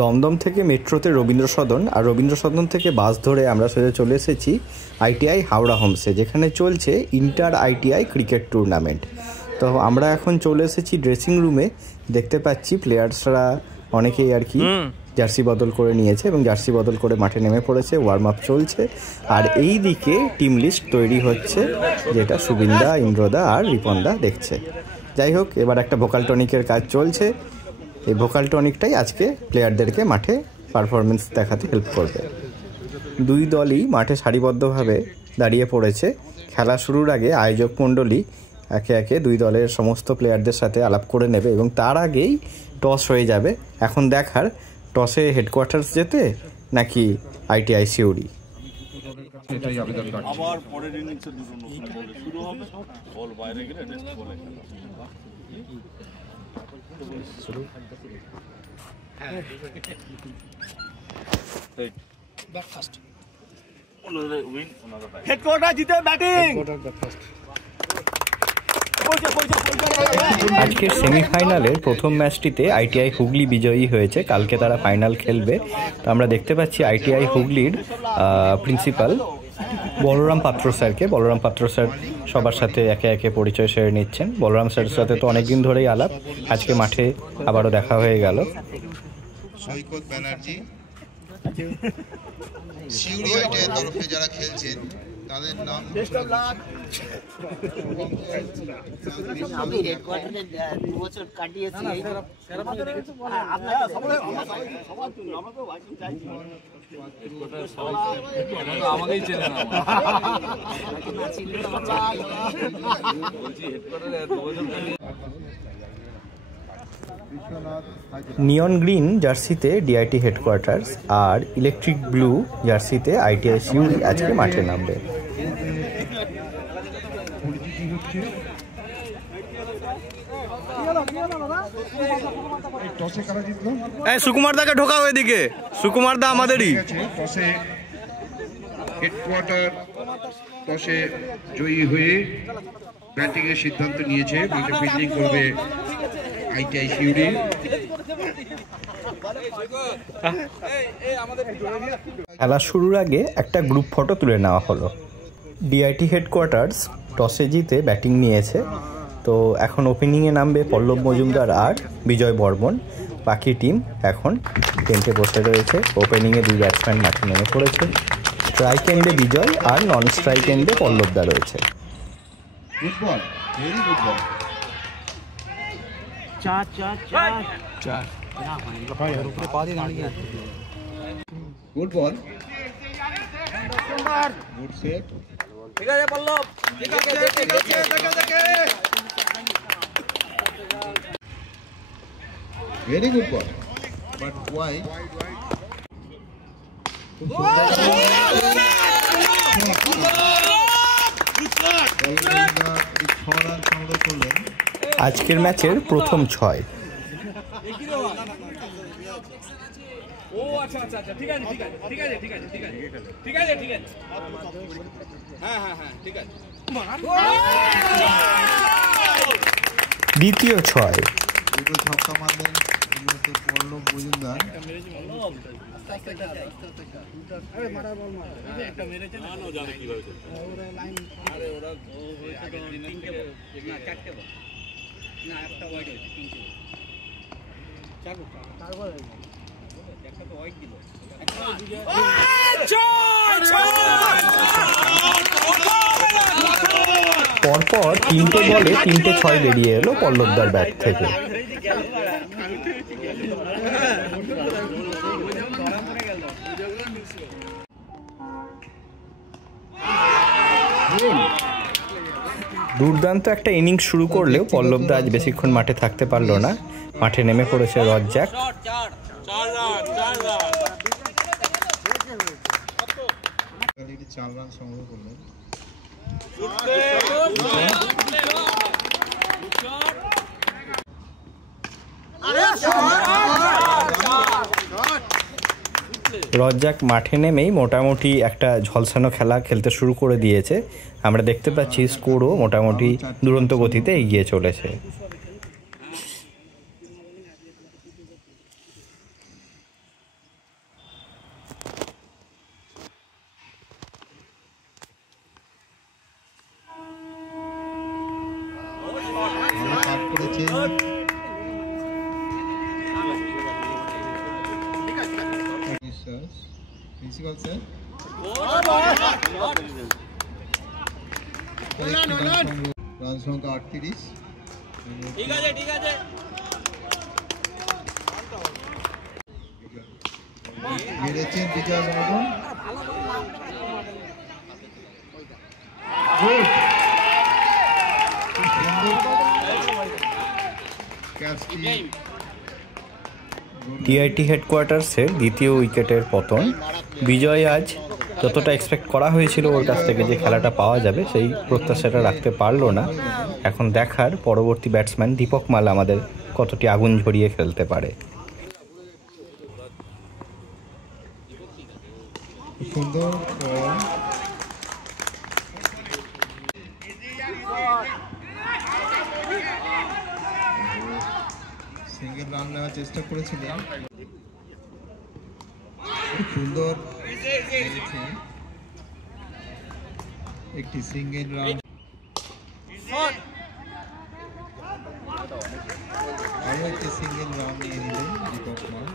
দমদম থেকে মেট্রোতে রবীন্দ্র সদন, আর রবীন্দ্র সদন থেকে বাস ধরে আমরা সোজা চলে এসেছি আইটিআই হাওড়া হোমসে, যেখানে চলছে ইন্টার আইটিআই ক্রিকেট টুর্নামেন্ট। তো আমরা এখন চলে এসেছি ড্রেসিং রুমে। দেখতে পাচ্ছি প্লেয়ার্সরা অনেকেই আর কি জার্সি বদল করে নিয়েছে এবং জার্সি বদল করে মাঠে নেমে পড়েছে, ওয়ার্ম আপ চলছে। আর এই দিকে টিম লিস্ট তৈরি হচ্ছে, যেটা সুবিন্দা, ইন্দ্রদা আর রিপনদা দেখছে। যাই হোক, এবার একটা ভোকাল টনিকের কাজ চলছে। এই ভোকাল টনিকটাই আজকে প্লেয়ারদেরকে মাঠে পারফরমেন্স দেখাতে হেল্প করবে। দুই দলই মাঠে সারিবদ্ধভাবে দাঁড়িয়ে পড়েছে। খেলা শুরুর আগে আয়োজক মণ্ডলী একে একে দুই দলের সমস্ত প্লেয়ারদের সাথে আলাপ করে নেবে এবং তার আগেই টস হয়ে যাবে। এখন দেখার টসে হেডকোয়ার্টার্স যেতে নাকি আইটিআই সিউড়ি। আবার পরের ইনিংসে দুটো শুরু হবে, বল বাইরে গেলে নেক্সট বলে শুরু। ব্যাট ফার্স্ট, ওনাদের উইন, ওনাদের ব্যাট। হেডকোয়ার্টার জিতে ব্যাটিং। আজকের সেমিফাইনালের প্রথম ম্যাচটিতে আইটিআই হুগলি বিজয়ী হয়েছে। কালকে তারা ফাইনাল খেলবে। তো আমরা দেখতে পাচ্ছি আইটিআই হুগলির প্রিন্সিপাল বলরাম পাত্র স্যারকে। বলরাম পাত্র স্যার সবার সাথে একে একে পরিচয় সেরে নিচ্ছেন। বলরাম স্যারের সাথে তো অনেকদিন ধরেই আলাপ, আজকে মাঠে আবারও দেখা হয়ে গেল। সৈকত ব্যানার্জি, সিউড়ি আইটিআই তরফে যারা খেলছেন তাদের নাম আমি হেডকোয়ার্টারে 2 বছর কাটিয়েছি। আমাকেই চেনে না। নিয়ন গ্রিন জার্সিতে ডিআইটি হেডকোয়ার্টার্স আর ইলেকট্রিক ব্লু জার্সিতে আইটিআই সিউড়ি আজকে মাঠে নামবে। সুকুমার দাকে ঢোকাও এদিকে। সুকুমার দা আমাদেরই। টসে হেডকোয়ার্টার টসে জয়ী হয়ে ব্যাটিং এর সিদ্ধান্ত নিয়েছে। মাঠে ফিল্ডিং করবে আইটিআই সিউড়ি। খেলা শুরুর আগে একটা গ্রুপ ফটো তুলে নেওয়া হলো। ডিআইটি হেডকোয়ার্টার্স টসে জিতে ব্যাটিং নিয়েছে। তো এখন ওপেনিংয়ে নামবে পল্লব মজুমদার আর বিজয় বর্মন। বাকি টিম এখন টেন্টে বসে রয়েছে। ওপেনিংয়ে দুই ব্যাটসম্যান মাঠে নেমে পড়েছে। স্ট্রাইক এন্ডে বিজয় আর নন স্ট্রাইক এন্ডে পল্লবদা রয়েছে। Good ball, very good ball. Good ball, good set. ঠিক আছে পল্লব, ঠিক আছে, ঠিক আছে, দেখে very good ball, but why আজকের ম্যাচের প্রথম 6। ও আচ্ছা আচ্ছা আচ্ছা, ঠিক আছে ঠিক আছে ঠিক আছে ঠিক আছে ঠিক আছে ঠিক আছে ঠিক আছে, হ্যাঁ হ্যাঁ হ্যাঁ ঠিক আছে। দ্বিতীয় 6। দুটো ছক্কা মারলেন পল্লব মজুমদার। পরপর 3টে বলে 3টে 6 বেরিয়ে এলো পল্লবদার ব্যাট থেকে। দুর্দান্ত একটা ইনিংস শুরু করলেও পল্লবদা আজ বেশিক্ষণ মাঠে থাকতে পারলো না। মাঠে নেমে পড়েছে রজ্জাক। রান সংগ্রহ করলেন। রজ্জাক মাঠে নেমেই মোটামুটি একটা ঝলসানো খেলা খেলতে শুরু করে দিয়েছে। আমরা দেখতে পাচ্ছি স্কোরও মোটামুটি দুরন্ত গতিতে এগিয়ে চলেছে। প্রিন্সিপাল স্যার রান সংখ্যা 38। ঠিক আছে মেরেছেন বিজয় মহাজন। টিআইটি হেডকোয়ার্টার্সের দ্বিতীয় উইকেটের পতন। বিজয় আজ যতটা এক্সপেক্ট করা হয়েছিল ওর কাছ থেকে যে খেলাটা পাওয়া যাবে সেই প্রত্যাশাটা রাখতে পারলো না। এখন দেখার পরবর্তী ব্যাটসম্যান দীপক মাল আমাদের কতটি আগুন ঝরিয়ে খেলতে পারে। সুন্দর সিঙ্গেল রান নেওয়ার চেষ্টা করেছিলেন, সুন্দর একটি সিঙ্গেল রান। আরো একটি সিঙ্গেল রান নিয়ে নিলেন দীপক মাল।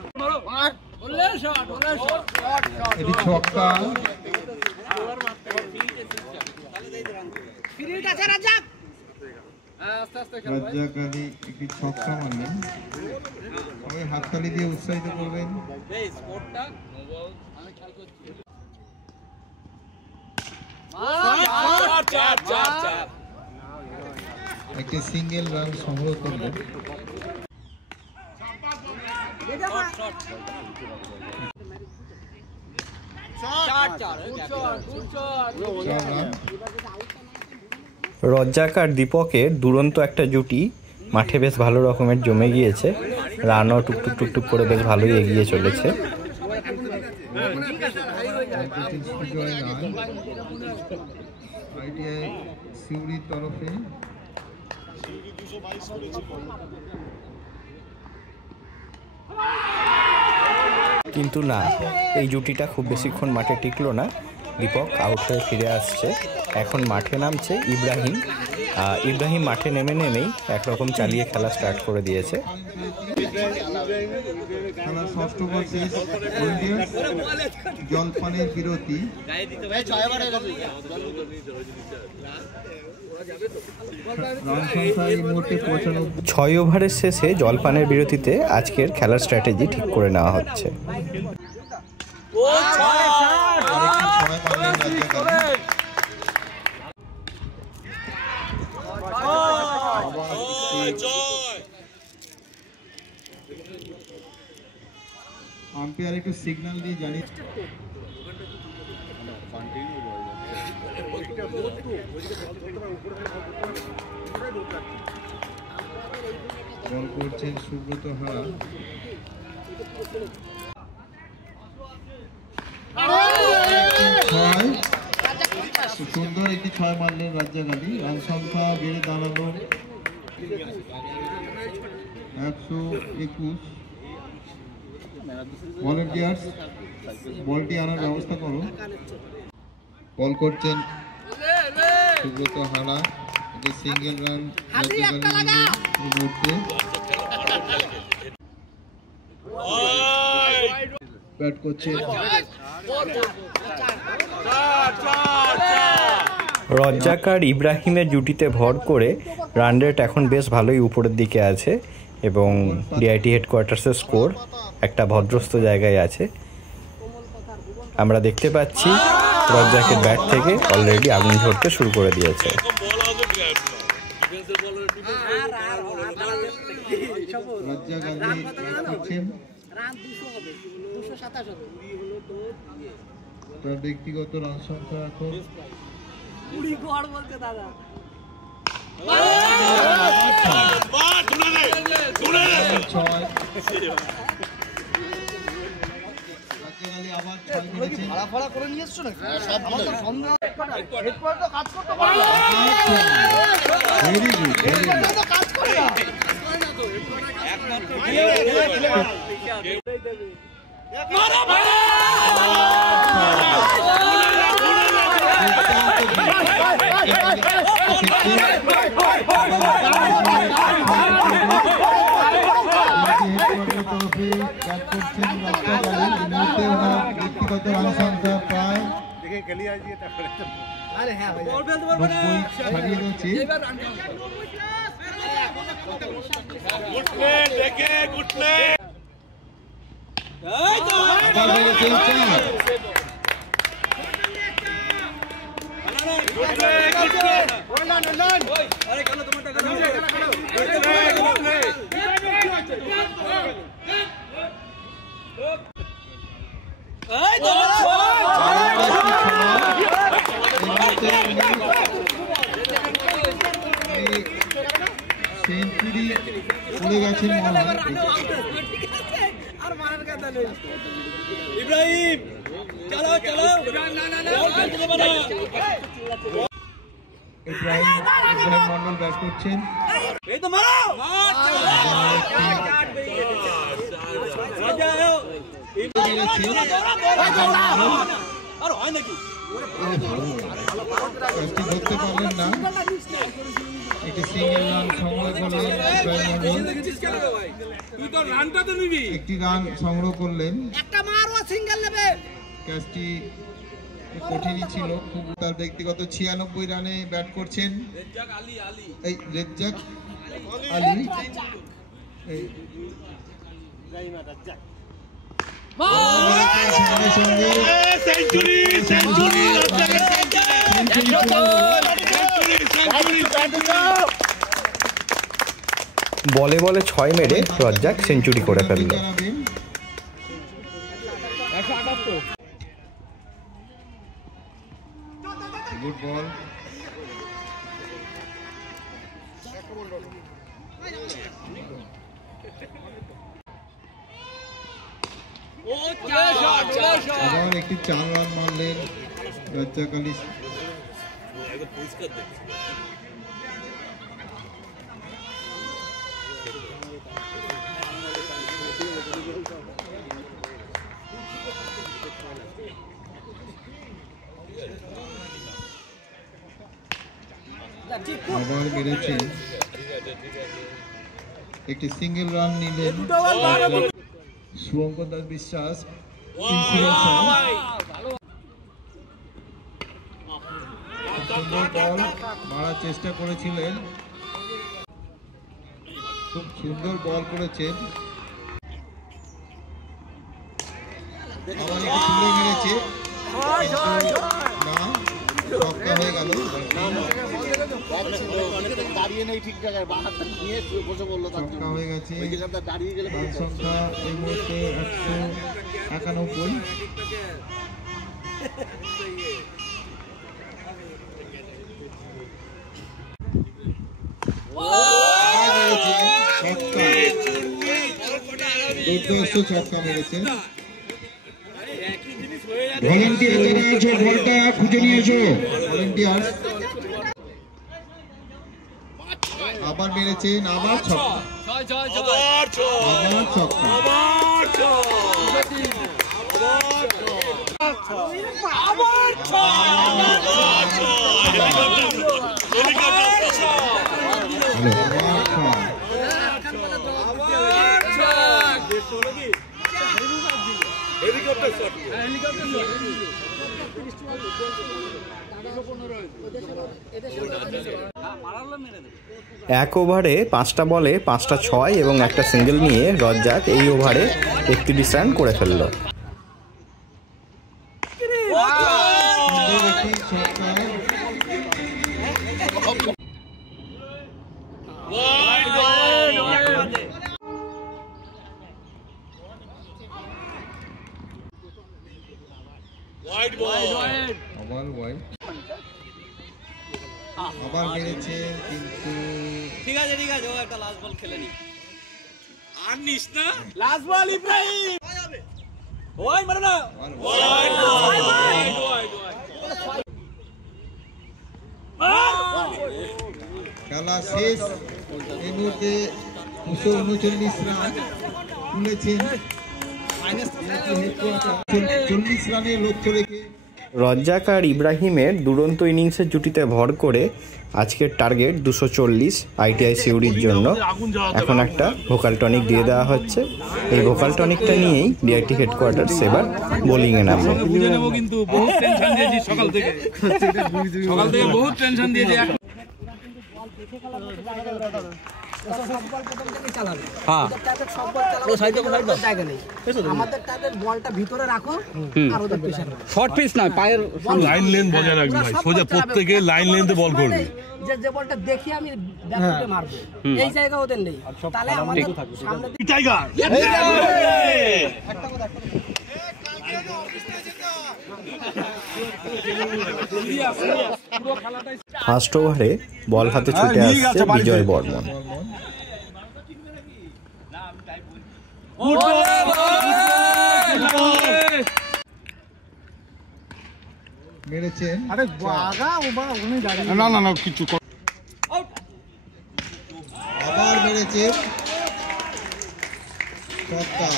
এটি ছক্কা। রাজ্জাক আলী একটি ছক্কা মারলেন। সবাই হাততালি দিয়ে উৎসাহিত করবেন। একটি সিঙ্গেল রান সংগ্রহ করলেন। রজ্জাক আর দীপকের দুরন্ত একটা জুটি মাঠে বেশ ভালো রকমের জমে গিয়েছে। রানও টুকটুক টুকটুক করে বেশ ভালোই এগিয়ে চলেছে। সিউড়ির তরফে কিন্তু না, এই জুটিটা খুব বেশিক্ষণ মাঠে টিকলো না। দীপক আউট হয়ে ফিরে আসছে। এখন মাঠে নামছে ইব্রাহিম। ইব্রাহিম মাঠে নেমেই একরকম চালিয়ে খেলা স্টার্ট করে দিয়েছে। খেলার ষষ্ঠ বল শেষ। জলপানের বিরতি। রান সংখ্যা এই মুহূর্তে 95। 6 ওভারের শেষে জলপানের বিরতিতে আজকের খেলার স্ট্র্যাটেজি ঠিক করে নেওয়া হচ্ছে। আম্পায়ার একটু সিগন্যাল দিয়ে জানিয়ে বল করছেন সুব্রত হারা। সুন্দর একটি 6 মারলেন রাজ্জাক আলী। রান সংখ্যা বেড়ে দাঁড়ালো 121। ভলেন্টিয়ার্স বলটি আনার ব্যবস্থা করো। বল করছেন সুব্রত হারা। এটি সিঙ্গেল রান মুহূর্তে। ব্যাট করছেন রজ্জাক আর ইব্রাহিমের জুটিতে ভর করে রান রেট এখন বেশ ভালোই উপরের দিকে আছে এবং ডিআইটি হেডকোয়ার্টার্সের স্কোর একটা ভদ্রস্থ জায়গায় আছে। আমরা দেখতে পাচ্ছি রজ্জাকের ব্যাট থেকে অলরেডি আগুন ঝরতে শুরু করে দিয়েছে। তার ব্যক্তিগত রান সংখ্যা এখন 6 করছেন রক্ষাকালী। এই মুহূর্তে ওনার ব্যক্তিগত রান সংখ্যা প্রায় 90 ছাড়িয়ে রয়েছে। আবার বেড়েছে 4। সেঞ্চুরি উড়ে গেছেন মনে হয়। ইব্রাহিম চলো চলো ইব্রাহিম মন্ডল ব্যাট করছেন। এই তো মারো আর হয় নাকি ধরতে পারলেন না। একটি সিঙ্গেল রান সংগ্রহ করলেন ইব্রাহিম মন্ডল। তুই তো রানটা তো নিবি। একটি রান সংগ্রহ করলেন। একটা মারো সিঙ্গেল নেবে। ক্যাচটি কঠিনই ছিল খুব। তার ব্যক্তিগত 96 রানে ব্যাট করছেন রেজ্জাক আলী এই রেজ্জাক আলী। বলে বলে 6 মেরে রজ্জাক সেঞ্চুরি করে ফেলল। Good ball. আবার একটি 4 রান মারলেন রজ্জাক আলী। আবার বেড়েছে। একটি সিঙ্গেল রান নিলেন শুভঙ্কর দাস বিশ্বাস। সুন্দর বল মারার চেষ্টা করেছিলেন, খুব সুন্দর বল করেছেন। আবার একটু তুলে মেরেছে, না ছক্কা হয়ে গেল। দাঁড়িয়ে নেই ঠিক জায়গায়, বাহাত্তর নিয়ে বসে বললো ছক্কা হয়ে গেছে। দাঁড়িয়ে গেলে রান সংখ্যা এই মুহূর্তে 191। ছক্কা মেরেছে। ভলেন্টিয়ার যারা আছো বলটা খুঁজে নিয়েছো। ভলেন্টিয়ার আবার মেরেছেন, আবার ছক্কা, আবার ছক্কা। এক ওভারে 5টা বলে 5টা 6 এবং একটা সিঙ্গেল নিয়ে রজ্জাক এই ওভারে 31 রান করে ফেলল। আবার মেরেছে কিন্তু ঠিক আছে ও একটা লাস্ট বল খেলে নি। আর নিস না, লাস্ট বল ইব্রাহিম। ওই মারো না, খেলা শেষ। এই মুহূর্তে 239 রান তুলেছেন। 40 রানের লক্ষ্য রেখে রজ্জাক আর ইব্রাহিমের দুরন্ত ইনিংসের জুটিতে ভর করে আজকের টার্গেট 240 আইটিআই সিউড়ির জন্য। এখন একটা ভোকাল টনিক দিয়ে দেওয়া হচ্ছে। এই ভোকাল টনিকটা নিয়েই ডিআইটি হেডকোয়ার্টার্স এবার বোলিংয়ে নামবে। কিন্তু বহুত টেনশন দিয়েছি সকাল থেকে বহুত টেনশন দিয়েছি। শর্ট পিচ নয়, পায়ের লাইন লেন্থ বজায় রাখবি ভাই, সোজা প্রত্যেকে লাইন লেন্থে বল করবে। যে বলটা দেখি আমি ব্যাকফুটে মারবো, এই জায়গা ওদের নেই, তাহলে আমাদের সামনে টাইগার ফার্স্ট ওভারে বল হাতে ছুটে আসছে বিজয় বর্মন। মেরেছেন, না না না কিছু আবার মেরেছেন, ছক্কা।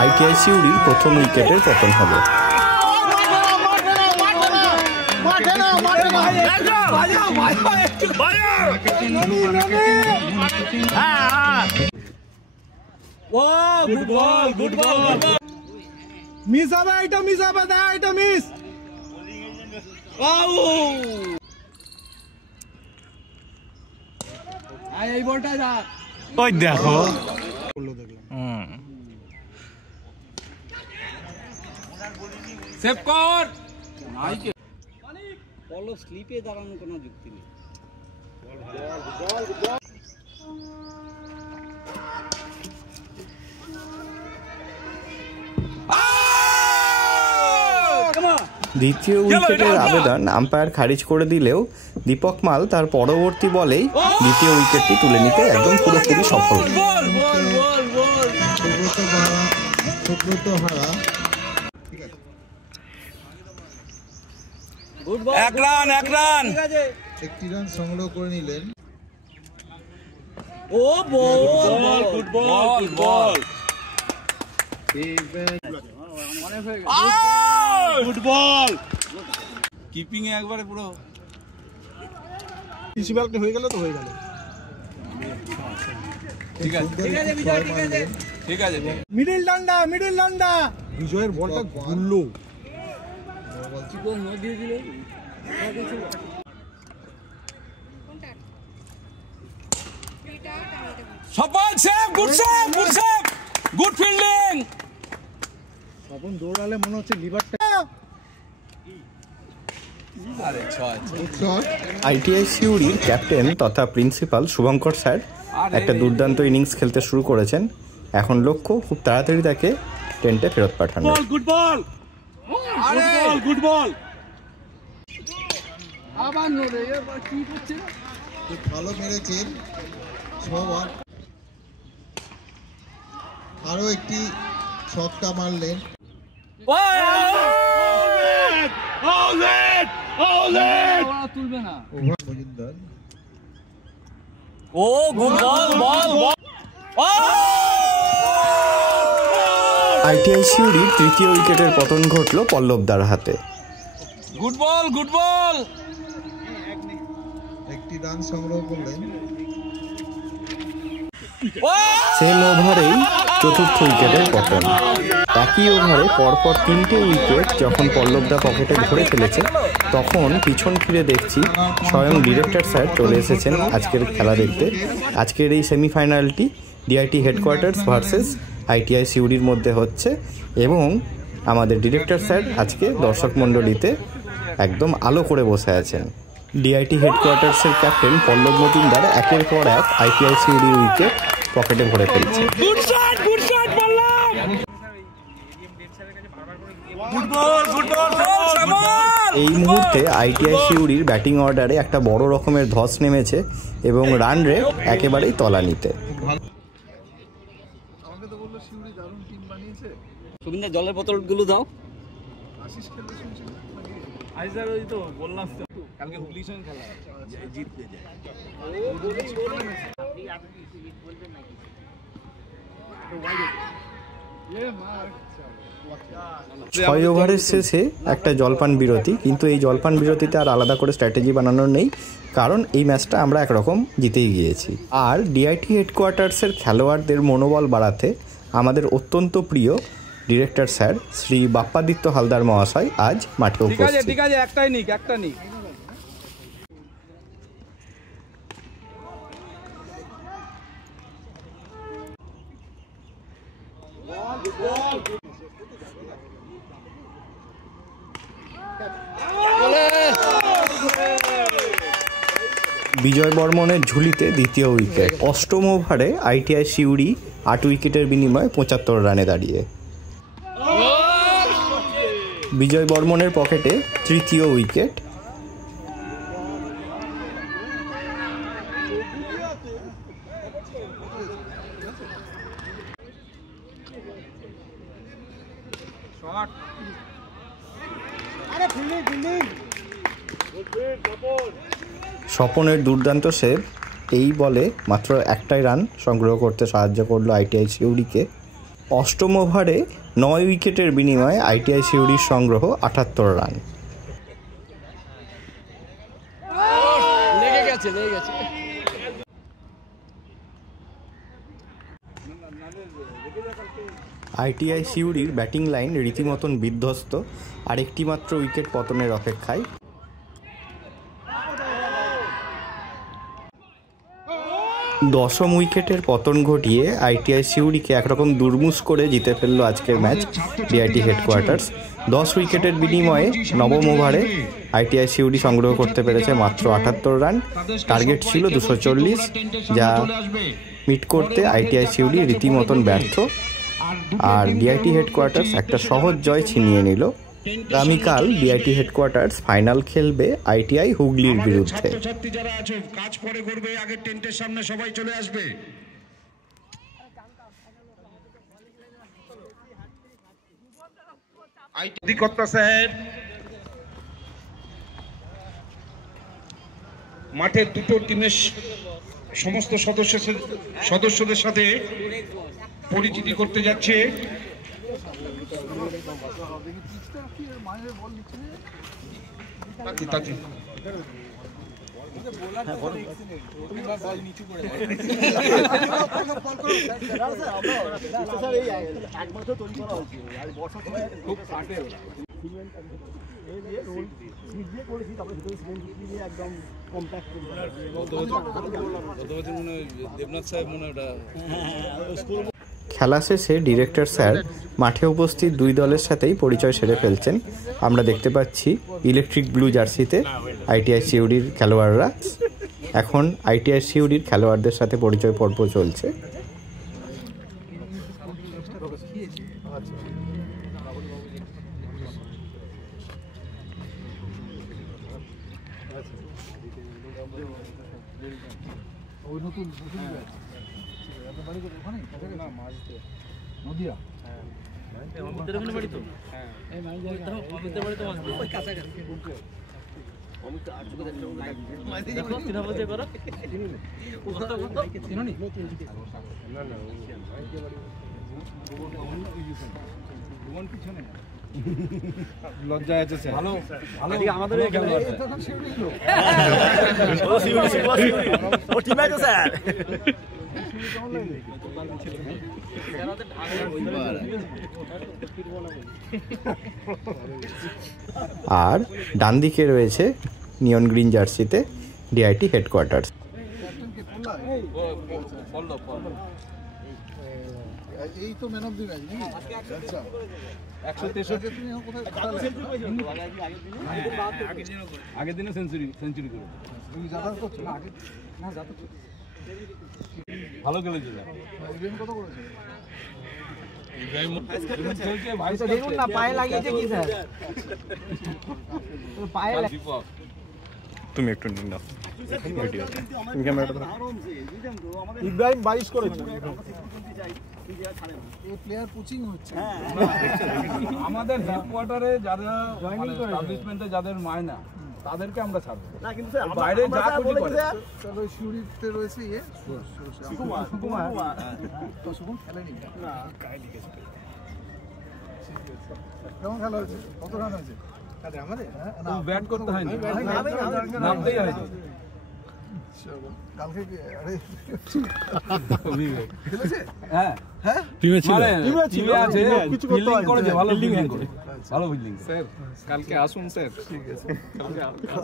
আইটিআই সিউড়ির প্রথম উইকেটের পতন হলো। মিস হবে, এটা মিস হবে, এটা মিস। এই বলটা যা, ওই দেখো সেভ কর। বলো স্লিপে দাঁড়ানোর কোনো যুক্তি নেই। দ্বিতীয় উইকেটের আবেদন আম্পায়ার খারিজ করে দিলেও দীপক মাল তার পরবর্তী বলেই দ্বিতীয় উইকেটটি তুলে নিতে একদম পুরোপুরি সফল। এক রান একটি রান সংগ্রহ করে নিলেন। ও ball, good ball, good ball, good ball. Keeping এ একবারে পুরো প্রিন্সিপালকে হয়ে গেল তো হয়ে গেল। ঠিক আছে ঠিক আছে। মিডল ডান্ডা বিজয়ের বলটা ঘুরলো। সবাই save, good save, good save, good fielding. তখন দৌড়ালে মনে হচ্ছে লিভারটা। আইটিআই সিউড়ির ক্যাপ্টেন তথা প্রিন্সিপাল শুভঙ্কর স্যার একটা দুর্দান্ত ইনিংস খেলতে শুরু করেছেন। এখন লক্ষ্য খুব তাড়াতাড়ি তাকে টেন্টে ফেরত পাঠানো। গুড বল, গুড বল। আবার নড়ে কি করছে, ভালো মেরেছেন 6 বার। আরো একটি ছক্কা মারলেন। তুলবে না। মজুমদার ও গুড বল, বল বল। আইটিআই সিউড়ির তৃতীয় উইকেটের পতন ঘটল পল্লবদার হাতে। গুড বল, গুড বল। একটি রান সংগ্রহ করলেন। সেম ওভারেই চতুর্থ উইকেটের পতন। একই ওভারে পরপর 3টে উইকেট যখন পল্লবদা পকেটে ধরে ফেলেছে, তখন পিছন ফিরে দেখছি স্বয়ং ডিরেক্টর স্যার চলে এসেছেন আজকের খেলা দেখতে। আজকের এই সেমিফাইনালটি ডিআইটি হেডকোয়ার্টার্স ভার্সেস আইটিআই সিউড়ির মধ্যে হচ্ছে এবং আমাদের ডিরেক্টর স্যার আজকে দর্শক মণ্ডলীতে একদম আলো করে বসে আছেন। ডিআইটি হেডকোয়ার্টার্সের ক্যাপ্টেন পল্লব মজুমদার একের পর এক আইটিআই সিউড়ির উইকেট পকেটে ভরে ফেলছে। Good shot, good shot Pallab. Good ball, good ball. এই মুহূর্তে আইটিআই সিউড়ির ব্যাটিং অর্ডারে একটা বড় রকমের ধস নেমেছে এবং রান রেট একেবারেই তলানিতে। সুবিন্দা জলের বোতলগুলো দাও। ওই তো বললাম তো কালকে হুগলির সঙ্গে খেলা জিততে যায়। ছয় ওভারের শেষে একটা জলপান বিরতি, কিন্তু এই জলপান বিরতিতে আর আলাদা করে স্ট্র্যাটেজি বানানোর নেই, কারণ এই ম্যাচটা আমরা একরকম জিতেই গিয়েছি। আর ডিআইটি হেডকোয়ার্টার্সের খেলোয়াড়দের মনোবল বাড়াতে আমাদের অত্যন্ত প্রিয় ডিরেক্টর স্যার শ্রী বাপ্পাদিত্য হালদার মহাশয় আজ মাঠে উপস্থিত। ঠিক আছে, একটাই নিক। বিজয় বর্মনের ঝুলিতে দ্বিতীয় উইকেট। অষ্টম ওভারে আইটিআই সিউড়ি 8 উইকেটের বিনিময়ে 75 রানে দাঁড়িয়ে। বিজয় বর্মনের পকেটে তৃতীয় উইকেট। স্বপনের দুর্দান্ত সেভ এই বলে মাত্র একটাই রান সংগ্রহ করতে সাহায্য করলো আইটিআই সিউড়িকে। অষ্টম ওভারে 9 উইকেটের বিনিময়ে আইটিআই সিউড়ির সংগ্রহ 78 রান। আইটিআই সিউড়ির ব্যাটিং লাইন রীতিমতন বিধ্বস্ত, আর একটি মাত্র উইকেট পতনের অপেক্ষায়। দশম উইকেটের পতন ঘটিয়ে আইটিআই সিউড়িকে একরকম দুর্মুষ করে জিতে ফেললো আজকের ম্যাচ ডিআইটি হেডকোয়ার্টার্স। 10 উইকেটের বিনিময়ে নবম ওভারে আইটিআই সিউড়ি সংগ্রহ করতে পেরেছে মাত্র 78 রান। টার্গেট ছিল 240, যা মিট করতে আইটিআই সিউড়ি রীতিমতন ব্যর্থ, আর ডিআইটি হেডকোয়ার্টার্স একটা সহজ জয় ছিনিয়ে নিল। আগামীকাল ডিআইটি হেডকোয়ার্টার্স ফাইনাল খেলবে আইটিআই হুগলির বিরুদ্ধে। যারা আছে কাজ পরে করবে, আগে টেন্টের সামনে সবাই চলে আসবে। অধিকর্তা সাহেব মাঠের দুটো টিমের সমস্ত সদস্যদের সাথে পরিচিতি করতে যাচ্ছে। খেলা শেষে ডিরেক্টর স্যার মাঠে উপস্থিত দুই দলের সাথেই পরিচয় সেরে ফেলছেন। আমরা দেখতে পাচ্ছি ইলেকট্রিক ব্লু জার্সিতে আইটিআই সিউড়ির খেলোয়াড়রা। এখন আইটিআই সিউড়ির খেলোয়াড়দের সাথে পরিচয় পর্ব চলছে। লজ্জা আছে স্যার। ভালো আমাদের আর ডান দিকে রয়েছে নিয়ন গ্রিন জার্সিতে ডিআইটি হেডকোয়ার্টার্স। এই তো ম্যান অফ দি ম্যাচ নাকি? আচ্ছা 163 আগের দিনে সেঞ্চুরি করে তুমি যাতায়াত করছো না? আগে না যাতায়াত ভালো খেলেছে। ইভেন্ট কত করেছে? দেখুন না পায়ে লাগিয়েছে কি স্যার, পায়ে তুমি একটু নিন না ভিডিওতে, তুমি ক্যামেরাটা ইব্রাহিম 22 করেছে। এই প্লেয়ার কোচিং হচ্ছে আমাদের হেডকোয়ার্টারে যারা জয়েনিং করে এস্টাবলিশমেন্টে যাদের মায়না তাদেরকে আমরা ছাড়বো না, কিন্তু বাইরে যা খুশি করে। চলো শিউরিতে রয়েছে ইয়ে সুকুমার তো সুকুম খেলেনি না, গায়ে লিখেছে। কেমন খেলা হয়েছে? কত রান হয়েছে? আমাদের না ব্যাট করতে হয়নি, নামতেই হয়নি। কালকে আরে খেলেছে? হ্যাঁ হ্যাঁ টিমে ছিল, টিমে আছে, ফিল্ডিং করেছে, ভালো ফিল্ডিং করে, ভালো ফিল্ডিং। স্যার কালকে আসুন স্যার। ঠিক আছে,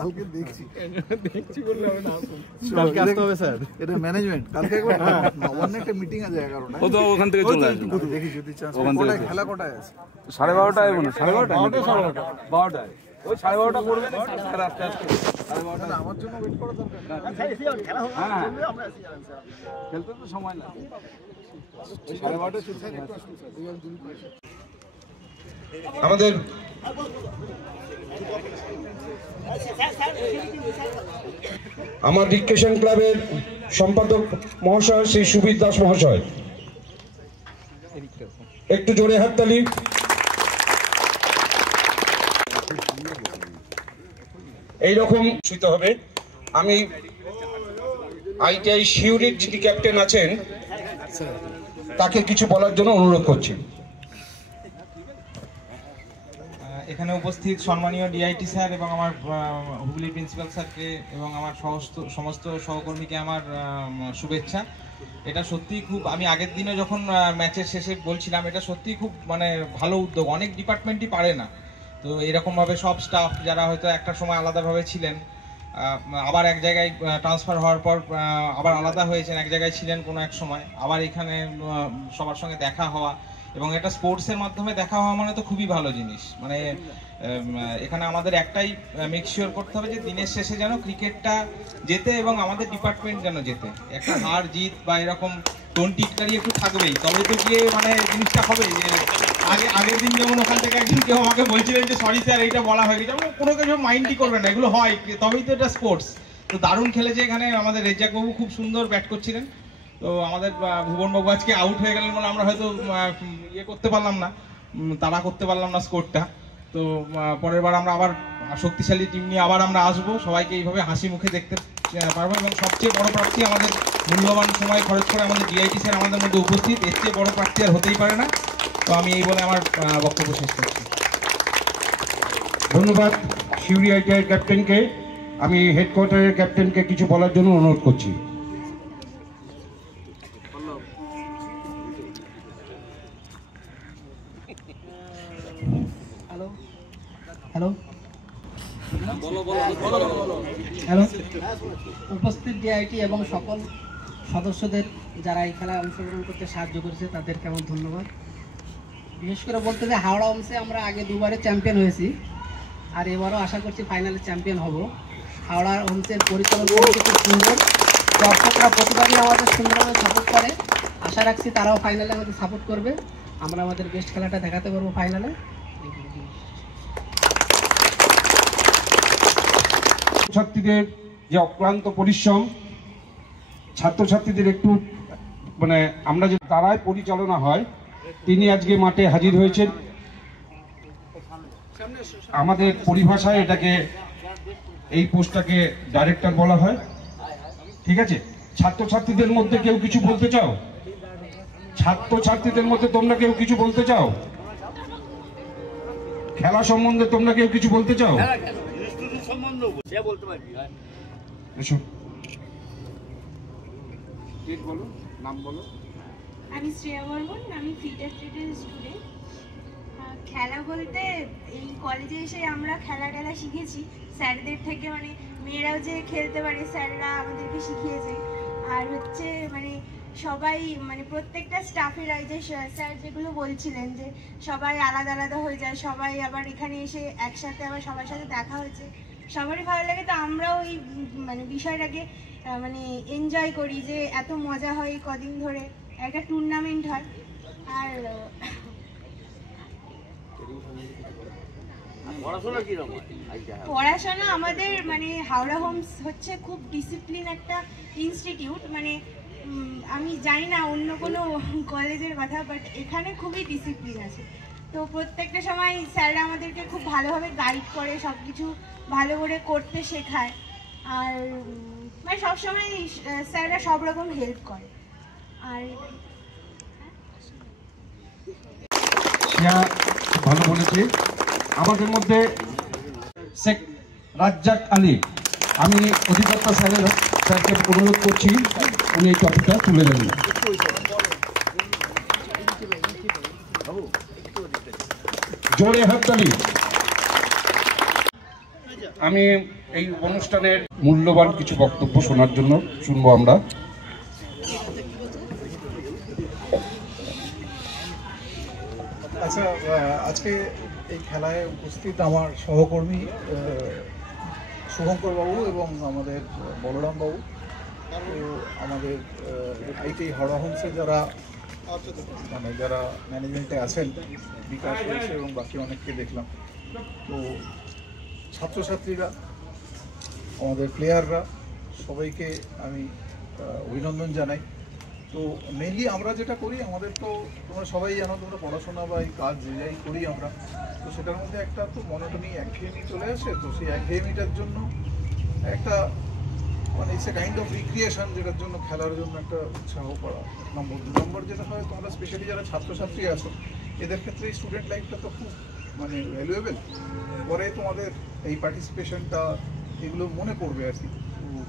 কালকে দেখছি বললে হবে না, আসুন কালকে আসতে হবে স্যার। এটা ম্যানেজমেন্ট কালকে একবার নবান্নে একটা মিটিং আছে 11টায়। ও তো ওখান থেকে চলে আসবে। দেখি যদি চান্স ওখান থেকে খেলা কোটায় আছে 12:30টায় মনে, 12:30 ওই 12:30 করবে না স্যার, আস্তে আস্তে 12:30। আমার জন্য ওয়েট করা দরকার। হ্যাঁ খেলতে তো সময় লাগে, 12:30 শুরু করে। আমাদের আমার রিক্রেশন ক্লাবের সম্পাদক মহাশয় শ্রী সুবীর দাস মহাশয়, একটু জোরে হাততালি। এইরকম শুতে হবে। আমি আইটিআই শিউরির যিনি ক্যাপ্টেন আছেন তাকে কিছু বলার জন্য অনুরোধ করছি। এখানে উপস্থিত সম্মানীয় ডিআইটি স্যার এবং আমার হুগলি প্রিন্সিপাল স্যারকে এবং আমার সমস্ত সহকর্মীকে আমার শুভেচ্ছা। এটা সত্যিই খুব, আমি আগের দিনে যখন ম্যাচের শেষে বলছিলাম, এটা সত্যিই খুব মানে ভালো উদ্যোগ। অনেক ডিপার্টমেন্টই পারে না, তো এরকমভাবে সব স্টাফ যারা হয়তো একটা সময় আলাদাভাবে ছিলেন, আবার এক জায়গায় ট্রান্সফার হওয়ার পর আবার আলাদা হয়েছেন, এক জায়গায় ছিলেন কোনো এক সময়, আবার এখানে সবার সঙ্গে দেখা হওয়া এবং এটা স্পোর্টসের মাধ্যমে দেখা হওয়া মানে তো খুবই ভালো জিনিস। মানে এখানে আমাদের একটাই মেক শিওর করতে হবে যে দিনের শেষে যেন ক্রিকেটটা জেতে এবং আমাদের ডিপার্টমেন্ট যেন জেতে। একটা হার জিত বা এরকম টোন টিটকারি একটু থাকবেই, তবে তো গিয়ে মানে জিনিসটা হবে যে আগের দিন যেমন ওখান থেকে একদিন কেউ আমাকে বলছিলেন যে সরি স্যার এইটা বলা হয়ে গেছে, কোনো কিছু মাইন্ডই করবেন না, এগুলো হয়, তবেই তো এটা স্পোর্টস। তো দারুণ খেলেছে এখানে আমাদের রেজ্জাক বাবু, খুব সুন্দর ব্যাট করছিলেন। তো আমাদের ভুবনবাবু আজকে আউট হয়ে গেলেন বলে আমরা হয়তো ইয়ে করতে পারলাম না, তাড়া করতে পারলাম না স্কোরটা। তো পরের বার আমরা আবার শক্তিশালী টিম নিয়ে আবার আমরা আসবো, সবাইকে এইভাবে হাসি মুখে দেখতে পারবো। এবং সবচেয়ে বড় প্রার্থী, আমাদের মূল্যবান সময় খরচ করে আমাদের ডিআইটি স্যার আমাদের মধ্যে উপস্থিত, এর চেয়ে বড় প্রার্থী আর হতেই পারে না। তো আমি এই বলে আমার বক্তব্য শেষ করছি। ধন্যবাদ শিউরি আইটিআই ক্যাপ্টেনকে। আমি হেডকোয়ার্টারের ক্যাপ্টেনকে কিছু বলার জন্য অনুরোধ করছি। হ্যালো হ্যালো উপস্থিত ডিআইটি এবং সকল সদস্যদের যারা এই খেলায় অংশগ্রহণ করতে সাহায্য করেছে তাদেরকে আমার ধন্যবাদ। বিশেষ করে বলতে যে হাওড়া হোমসে আমরা আগে দুবারে চ্যাম্পিয়ন হয়েছি, আর এবারও আশা করছি ফাইনালে চ্যাম্পিয়ন হব। হাওড়া হোমসের পরিচালন কমিটি খুব সুন্দর, দর্শকরা প্রতিবারই আমাদের সুন্দরভাবে সাপোর্ট করে। আশা রাখছি তারাও ফাইনালে আমাদের সাপোর্ট করবে, আমরা আমাদের বেস্ট খেলাটা দেখাতে পারবো ফাইনালে। ছাত্রীদের যে অক্লান্ত পরিশ্রম, ছাত্রছাত্রীদের একটু মানে আমরা যে দ্বারাই পরিচালনা হয়, তিনি আজকে মাঠে হাজির হয়েছেন। আমাদের পরিভাষায় এটাকে, এই পোস্টটাকে ডাইরেক্টর বলা হয়। ঠিক আছে, ছাত্রছাত্রীদের মধ্যে কেউ কিছু বলতে চাও? ছাত্রছাত্রীদের মধ্যে তোমরা কেউ কিছু বলতে চাও? খেলা সম্বন্ধে তোমরা কেউ কিছু বলতে চাও? এসো, বলো, নাম বলো। আমি শ্রেয়া বর্মন, আমি ফিটার ট্রেডের স্টুডেন্ট। খেলা বলতে এই কলেজে এসে আমরা খেলা টেলা শিখেছি স্যারদের থেকে, মানে মেয়েরাও যে খেলতে পারে স্যাররা আমাদেরকে শিখিয়েছে। আর হচ্ছে মানে সবাই মানে প্রত্যেকটা স্টাফেরা, এই যে স্যার যেগুলো বলছিলেন যে সবাই আলাদা আলাদা হয়ে যায়, সবাই আবার এখানে এসে একসাথে আবার সবার সাথে দেখা হয়েছে, সবারই ভালো লাগে। তো আমরাও এই মানে বিষয়টাকে মানে এনজয় করি যে এত মজা হয়, কদিন ধরে একটা টুর্নামেন্ট হয়। আর পড়াশোনা আমাদের মানে হাওড়া হোমস হচ্ছে খুব ডিসিপ্লিন একটা ইনস্টিটিউট। মানে আমি জানি না অন্য কোনো কলেজের কথা, বাট এখানে খুবই ডিসিপ্লিন আছে। তো প্রত্যেকটা সময় স্যাররা আমাদেরকে খুব ভালোভাবে গাইড করে, সব কিছু ভালো করে করতে শেখায়। আর মানে সবসময় স্যাররা সব রকম হেল্প করে। আর ভালো বলেছে। আমাদের মধ্যে শেখ রাজ্জাক আলী, আমি অধিকর্তা স্যারকে অনুরোধ করছি উনি এই টপিকটা তুলে দেবেন। জোরে হাততালি। আমি এই অনুষ্ঠানের মূল্যবান কিছু বক্তব্য শোনার জন্য শুনবো আমরা। আচ্ছা, আজকে এই খেলায় উপস্থিত আমার সহকর্মী শুভঙ্কর বাবু এবং আমাদের বলরাম বাবু, তো আমাদের আইটিআই হাওড়া হোমসে যারা ম্যানেজমেন্টে আছেন, বিকাশ রয়েছে এবং বাকি অনেককে দেখলাম। তো ছাত্রছাত্রীরা, আমাদের প্লেয়াররা, সবাইকে আমি অভিনন্দন জানাই। তো মেইনলি আমরা যেটা করি, আমাদের তো তোমরা সবাই জানো, তোমরা পড়াশোনা বা এই কাজ যে যাই করি আমরা, তো সেটার মধ্যে একটা তো মনোটনি, একঘেয়েমি চলে আসে। তো সেই একঘেয়েমিটার জন্য একটা মানে it's a kind of recreation, যেটার জন্য খেলার জন্য একটা উৎসাহ করা নম্বর। 2 নম্বর যেটা হয়, তোমরা স্পেশালি যারা ছাত্রছাত্রী আছো, এদের ক্ষেত্রে এই স্টুডেন্ট লাইফটা তো খুব মানে ভ্যালুয়েবল। পরে তোমাদের এই পার্টিসিপেশনটা এগুলো মনে পড়বে আর কি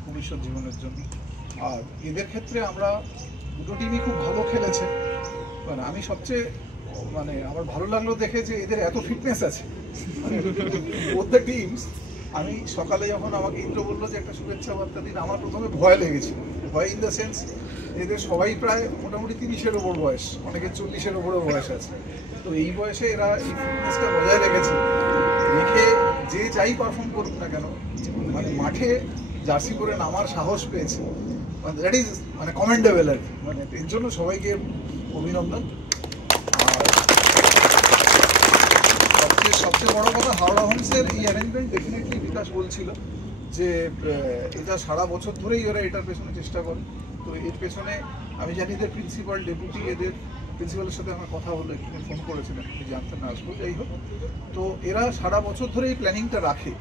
ভবিষ্যৎ জীবনের জন্য। আর এদের ক্ষেত্রে আমরা দুটো টিমই খুব ভালো খেলেছে। মানে আমি সবচেয়ে মানে আমার ভালো লাগলো দেখে যে এদের এত ফিটনেস আছে বোথ দ্য টিমস। আমি সকালে যখন আমাকে ইন্দ্র বললো যে একটা শুভেচ্ছা বার্তা দিন, আমার প্রথমে ভয় লেগেছিল। ভয় ইন দ্য সেন্স, এদের সবাই প্রায় মোটামুটি 30-এর ওপর বয়স, অনেকে 40-এর ওপরও বয়স আছে। তো এই বয়সে এরা এই ফিটনেসটা বজায় রেখেছে, রেখে যে যাই পারফর্ম করুক না কেন, মানে মাঠে জার্সি পরে নামার সাহস পেয়েছে। মানে দ্যাট ইজ মানে কমেন্ডেবল আর কি। মানে এর জন্য সবাইকে অভিনন্দন। আর সবচেয়ে বড় কথা, হাওড়া হোমসের এই অ্যারেঞ্জমেন্ট ডেফিনেটলি বিকাশ বলছিল যে এটা সারা বছর ধরেই ওরা এটার পেছনে চেষ্টা করে। তো এর পেছনে আমি জানি এদের প্রিন্সিপাল, ডেপুটি, এদের প্রিন্সিপালের সাথে আমার কথা হলো, এখানে ফোন করেছিলেন, জানতেন না আসবো, যাই হোক। তো এরা সারা বছর ধরে এই প্ল্যানিংটা রাখে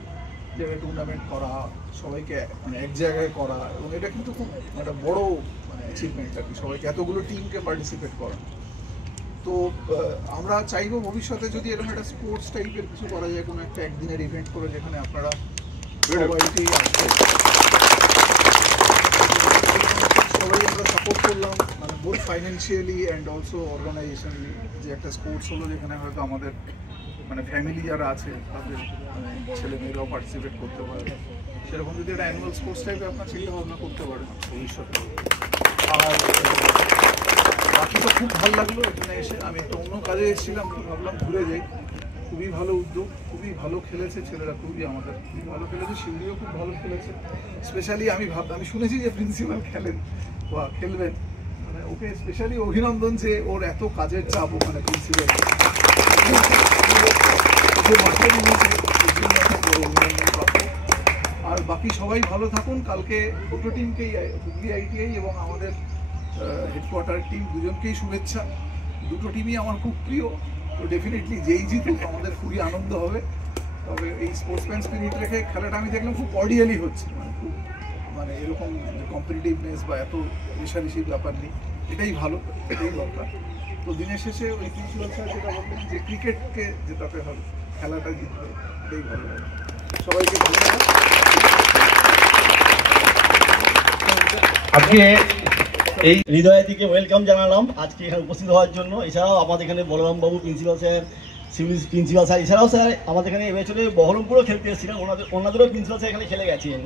যে টুর্নামেন্ট করা, সবাইকে মানে এক জায়গায় করা, এবং এটা কিন্তু খুব একটা বড় মানে অ্যাচিভমেন্ট আর কি, সবাইকে এতগুলো টিমকে পার্টিসিপেট করা। তো আমরা চাইবো ভবিষ্যতে যদি এরকম একটা স্পোর্টস টাইপের কিছু করা যায়, কোনো একটা একদিনের ইভেন্ট করে, যেখানে আপনারা সবাইকেই আসবে, সবাই আমরা সাপোর্ট করলাম, মানে বোথ ফাইন্যান্সিয়ালি অ্যান্ড অলসো অর্গানাইজেশনালি, যে একটা স্পোর্টস হলো যেখানে হয়তো আমাদের মানে ফ্যামিলি যারা আছে তাদের মানে ছেলে মেয়েরাও পার্টিসিপেট করতে পারে। সেরকম যদি একটা অ্যানুয়াল স্পোর্টস টাইপে আপনার চিন্তা ভাবনা করতে পারেন ভবিষ্যতে। আর বাকি তো খুব ভালো লাগলো এখানে এসে। আমি একটা অন্য কাজে এসেছিলাম, ভাবলাম ঘুরে যাই। খুবই ভালো উদ্যোগ, খুবই ভালো খেলেছে ছেলেরা, খুবই আমাদের খুবই ভালো খেলেছে। শিউরিও খুব ভালো খেলেছে। স্পেশালি আমি শুনেছি যে প্রিন্সিপাল খেলেন বা খেলবেন, মানে ওকে স্পেশালি অভিনন্দন যে ওর এত কাজের চাপ, মানে প্রিন্সিপাল আর বাকি সবাই ভালো থাকুন। কালকে দুটো টিমকেই, হুগলি আইটিআই এবং আমাদের হেডকোয়ার্টার টিম, দুজনকেই শুভেচ্ছা। দুটো টিমই আমার খুব প্রিয়। তো ডেফিনেটলি যেই জিতুক আমাদের খুবই আনন্দ হবে। তবে এই স্পোর্টসম্যান স্পিরিট রেখে খেলাটা আমি দেখলাম খুব কর্ডিয়ালি হচ্ছে, মানে খুব মানে এরকম কম্পিটিটিভনেস বা এত রেশারেশির ব্যাপার নেই। এটাই ভালো, এটাই দরকার। তো দিনের শেষে ওই প্রিন্সিপাল স্যার যেটা বললেন যে ক্রিকেটকে জেতাতে হবে, খেলাটা জিততে হবে, এটাই ভালো লাগে। সবাইকে ধন্যবাদ। আজকে এই হৃদয় থেকে ওয়েলকাম জানালাম আজকে এখানে উপস্থিত হওয়ার জন্য। এছাড়াও আমাদের এখানে বলরাম বাবু, principal sir, civil principal sir, এছাড়াও স্যার আমাদের এখানে এবছরে বহরমপুরও খেলতে এসেছিলেন, ওনাদেরও প্রিন্সিপাল স্যার এখানে খেলে গেছেন।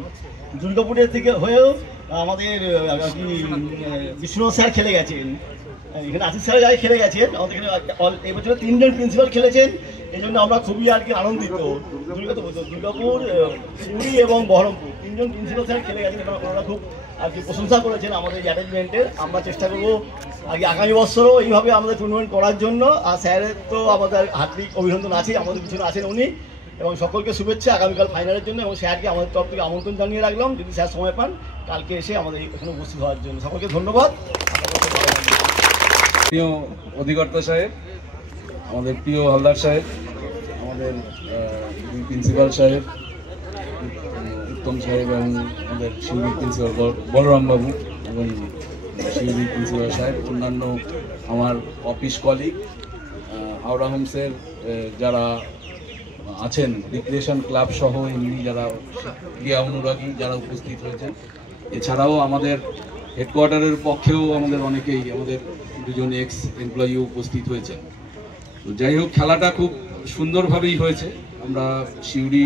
দুর্গাপুরের থেকে হয়েও আমাদের বিষ্ণু স্যার খেলে গেছেন, এখানে আশিস স্যার যাই খেলে গেছেন। আমাদের এখানে এবছরে 3 জন প্রিন্সিপাল খেলেছেন, এই জন্য আমরা খুবই আর কি আনন্দিত। দুর্গাপুর, সিউড়ি এবং বহরমপুর 3 জন প্রিন্সিপাল স্যার খেলে গেছেন, ওনারা খুব আর কি প্রশংসা করেছেন আমাদের অ্যারেঞ্জমেন্টের। আমরা চেষ্টা করবো আগে আগামী বছরও এইভাবে আমাদের টুর্নামেন্ট করার জন্য। আর স্যারের তো আমাদের হার্দিক অভিনন্দন আছে, আমাদের পিছনে আছেন উনি, এবং সকলকে শুভেচ্ছা আগামীকাল ফাইনালের জন্য। এবং স্যারকে আমাদের তরফ থেকে আমন্ত্রণ জানিয়ে রাখলাম, যদি স্যার সময় পান কালকে এসে আমাদের এখানে উপস্থিত হওয়ার জন্য। সকলকে ধন্যবাদ। প্রিয় অধিকর্তা সাহেব, আমাদের প্রিয় হালদার সাহেব, আমাদের প্রিন্সিপাল সাহেব উত্তম সাহেব এবং আমাদের শিউরি প্রিন্সিপাল বলরাম বাবু এবং শিউরি প্রিন্সিপাল সাহেব, অন্যান্য আমার অফিস কলিগ, হাওড়া হোমসের যারা আছেন, রিক্রিয়েশন ক্লাব সহ এমনি যারা ক্রীড়া অনুরাগী যারা উপস্থিত হয়েছেন, এছাড়াও আমাদের হেডকোয়ার্টারের পক্ষেও আমাদের অনেকেই, আমাদের দুজন এক্স এমপ্লয়ি উপস্থিত হয়েছেন। তো যাই হোক, খেলাটা খুব সুন্দরভাবেই হয়েছে। আমরা শিউরি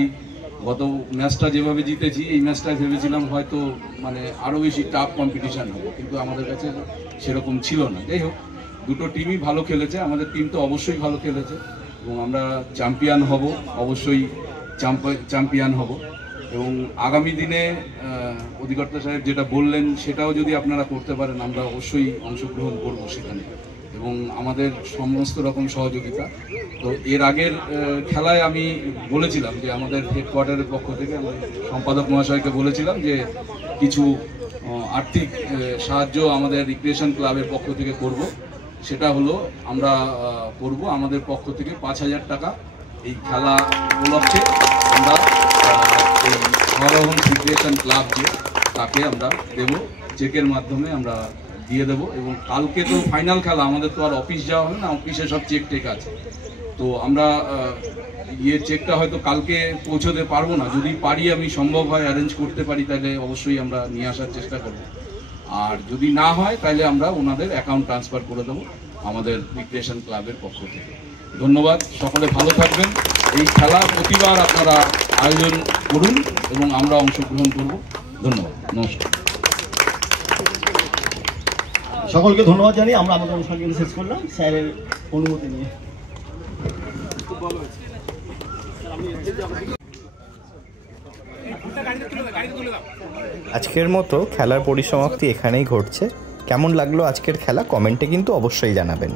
গত ম্যাচটা যেভাবে জিতেছি, এই ম্যাচটায় ভেবেছিলাম হয়তো মানে আরও বেশি টাফ কম্পিটিশান হবে, কিন্তু আমাদের কাছে সেরকম ছিল না। যাই হোক, দুটো টিমই ভালো খেলেছে, আমাদের টিম তো অবশ্যই ভালো খেলেছে এবং আমরা চ্যাম্পিয়ন হব, অবশ্যই চ্যাম্পিয়ন হব। এবং আগামী দিনে অধিকর্তা সাহেব যেটা বললেন সেটাও যদি আপনারা করতে পারেন, আমরা অবশ্যই অংশগ্রহণ করব সেখানে এবং আমাদের সমস্ত রকম সহযোগিতা। তো এর আগের খেলায় আমি বলেছিলাম যে আমাদের হেডকোয়ার্টারের পক্ষ থেকে আমি সম্পাদক মহাশয়কে বলেছিলাম যে কিছু আর্থিক সাহায্য আমাদের রিক্রিয়েশন ক্লাবের পক্ষ থেকে করব। সেটা হলো আমরা করব আমাদের পক্ষ থেকে 5,000 টাকা এই খেলা উপলক্ষে আমরা এই হাওড়া হোমস রিক্রিয়েশন ক্লাব যে তাকে আমরা দেব, চেকের মাধ্যমে আমরা দিয়ে দেবো। এবং কালকে তো ফাইনাল খেলা, আমাদের তো আর অফিস যাওয়া হবে না, অফিসে সব চেক টেক আছে, তো আমরা চেকটা হয়তো কালকে পৌঁছতে পারবো না। যদি পারি, আমি সম্ভব হয় অ্যারেঞ্জ করতে পারি, তাহলে অবশ্যই আমরা নিয়ে আসার চেষ্টা করব। আর যদি না হয় তাহলে আমরা ওনাদের অ্যাকাউন্ট ট্রান্সফার করে দেবো আমাদের রিক্রিয়েশন ক্লাবের পক্ষ থেকে। ধন্যবাদ, সকলে ভালো থাকবেন। এই খেলা প্রতিবার আপনারা আয়োজন করুন এবং আমরা অংশগ্রহণ করব। ধন্যবাদ, নমস্কার। সকলকে ধন্যবাদ জানিয়ে আমরা আমাদের অনুষ্ঠানটি শেষ করলাম স্যারের অনুমতি নিয়ে। আজকের মতো খেলার পরিসমাপ্তি এখানেই ঘটছে। কেমন লাগলো আজকের খেলা কমেন্টে কিন্তু অবশ্যই জানাবেন।